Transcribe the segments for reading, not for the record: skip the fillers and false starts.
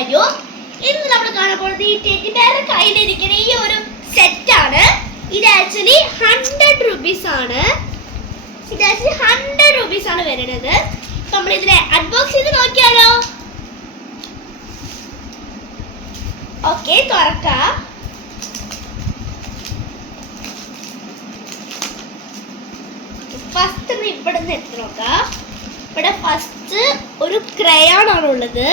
വരൂ. ഇന്ന് നമ്മൾ കാണാൻ പോകുന്നത് ഈ ടെഡി ബെയറിന്റെ കയ്യിലിരിക്കുന്ന ഈ ഒരു സെറ്റ് ആണ്. ഇത് ആക്ച്വലി 100 rupees ആണ്. ഇത് ആക്ച്വലി 100 rupees ആണ് വരുന്നത്. നമ്മൾ ഇതിനെ അൺബോക്സ് ചെയ്ത് നോക്കിയാലോ? ഓക്കെ, തുറക്കാം. ഫസ്റ്റ് ഇവിടെ നിന്ന് എടുത്ത് നോക്കാം. ഇവിടെ ഫസ്റ്റ് ഒരു ക്രയോൺ ആണുള്ളത്.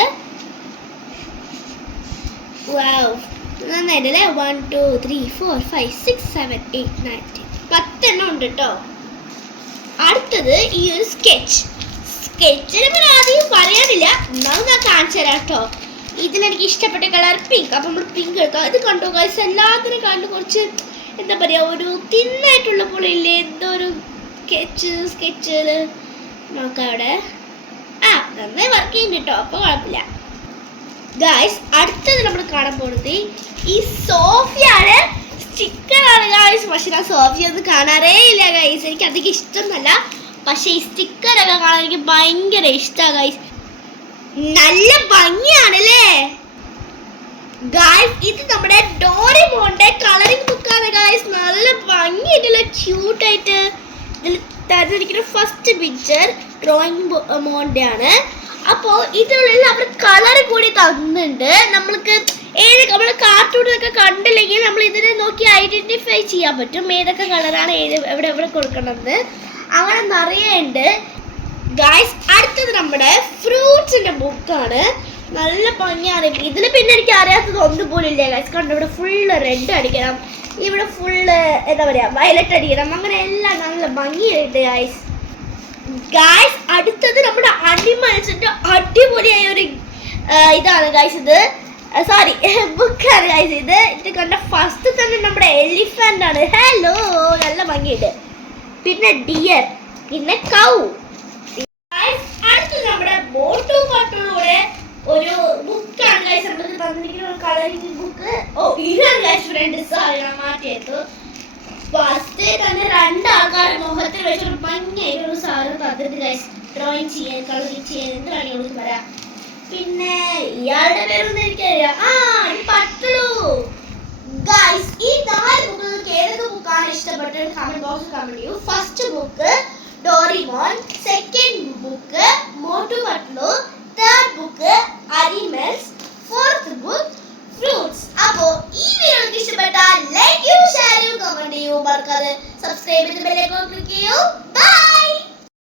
നന്നായിട്ടല്ലേ? 1 2 3 4 5 6 7 8 9 10 എണ്ണം ഉണ്ട് കേട്ടോ. അടുത്തത് ഈ ഒരു സ്കെച്ചിനെ പിന്നെ ആദ്യം പറയാനില്ല, എന്നാലും ഞാൻ കാണിച്ചു തരാം കേട്ടോ. ഇതിലെനിക്ക് ഇഷ്ടപ്പെട്ട കളർ പിങ്ക്. അപ്പം നമ്മൾ പിങ്ക് എടുക്കാം. ഇത് കണ്ടോ ഗൈസ്, എല്ലാത്തിനും കണ്ടു കുറച്ച് എന്താ പറയുക, ഒരു തിന്നായിട്ടുള്ള പോലെ ഇല്ലേ, എന്തോ ഒരു സ്കെച്ച് നോക്കാം. അവിടെ നന്നായി വർക്ക് ചെയ്യുന്നുണ്ട് കേട്ടോ, അപ്പോൾ കുഴപ്പമില്ല. ഗായ്സ്, അടുത്തത് നമ്മൾ കാണാൻ പോകുന്നത് ഈ സോഫിയാണ്. സ്റ്റിക്കറാണ് ഗായ്സ്. പക്ഷെ ഞാൻ സോഫി ഒന്നും കാണാറേ ഇല്ല ഗായ്സ്. എനിക്ക് അധികം ഇഷ്ടമൊന്നുമല്ല, പക്ഷെ ഈ സ്റ്റിക്കറൊക്കെ കാണാൻ എനിക്ക് ഭയങ്കര ഇഷ്ടമാണ് ഗായ്സ്. നല്ല ഭംഗിയാണല്ലേ ഗായ്സ്. ഇത് നമ്മുടെ ഡോറേമോന്റെ കളറിംഗ് ബുക്കാണ് ഗായ്സ്. നല്ല ഭംഗിയായിട്ടുള്ള ക്യൂട്ടായിട്ട് ഇതിൽ തന്നിരിക്കുന്ന ഫസ്റ്റ് പിക്ചർ ഡ്രോയിങ് മോന്റെ ആണ്. അപ്പോൾ ഇതിനുള്ളിൽ അവർ കളർ കൂടി തന്നിട്ടുണ്ട്. നമ്മൾക്ക് നമ്മൾ കാർട്ടൂണിലൊക്കെ കണ്ടില്ലെങ്കിൽ നമ്മൾ ഇതിനെ നോക്കി ഐഡന്റിഫൈ ചെയ്യാൻ പറ്റും ഏതൊക്കെ കളറാണ് എവിടെ കൊടുക്കണമെന്ന്. അങ്ങനെ നിറയെ ഉണ്ട് ഗായ്സ്. അടുത്തത് നമ്മുടെ ഫ്രൂട്ട്സിന്റെ ബുക്കാണ്. നല്ല ഭംഗിയാണ്. ഇതിൽ പിന്നെ എനിക്ക് അറിയാത്തത് ഒന്നും പോലും ഇല്ല ഗായ്സ്. കണ്ടു, ഇവിടെ ഫുള്ള് റെഡ് അടിക്കണം, ഇവിടെ ഫുള്ള് എന്താ പറയുക വയലറ്റ് അടിക്കണം, അങ്ങനെ എല്ലാം നല്ല ഭംഗിയായിട്ട് ഗായ്സ്. അടുത്തത് നമ്മുടെ അനിമൽസിന്റെ അടിപൊളിയായ ഒരു ഇതാണ് ഗായ്സ്. ഇത് സോറി ബുക്കാണ് ഗായ്സ്. ഇത് കണ്ട ഫസ്റ്റ് തന്നെ നമ്മുടെ എലിഫന്റ് ആണ്. ഹലോ, നല്ല ഭംഗിയുണ്ട്. പിന്നെ ഡിയർ, പിന്നെ കൗ. അടുത്തത് നമ്മുടെ മോട്ടു പത്ലുയുടെ ഒരു ബുക്കാണ് ഗായ്സ്. നമ്മൾക്ക് തന്നിരിക്കുന്ന ഒരു കളറിംഗ് ബുക്ക്. ഇതാണ് ഗായ്സ് ഫ്രണ്ട്. സോറി, ഞാൻ മാറ്റിയെത്തു. ഫസ്റ്റ് തന്നെ രണ്ടാൾക്കാർ മുഖത്തിൽ വെച്ചൊരു ഭംഗിയായിട്ടൊരു സാധനം തന്നിട്ട് ഗൈസ്. ഡ്രോയിങ് ചെയ്യാൻ, കളറിങ് ചെയ്യാൻ എന്താണ് ഇവിടെ പറയാം. പിന്നെ ഇയാളുടെ പേരൊന്നും എനിക്കറിയാം. പത്ലു ഗൈസ്. ഈ 4 ബുക്ക് ഏതൊക്കെ ബുക്കാണ് ഇഷ്ടപ്പെട്ടത് കമന്റ് ബോക്സിൽ കമന്റ് ചെയ്യൂ. First book Doraemon, second book Motu Patlu, third book animals, fourth book fruits. അപ്പോൾ ഈ വീഡിയോ ഇഷ്ടപ്പെട്ടാൽ ലൈക്ക് ചെയ്യൂ, ഷെയർ ചെയ്യൂ, കമന്റ് ചെയ്യൂ, മറക്കാതെ സബ്സ്ക്രൈബ് ചെയ്ത് ബെൽ ഐക്കൺ ക്ലിക്ക് ചെയ്യൂ.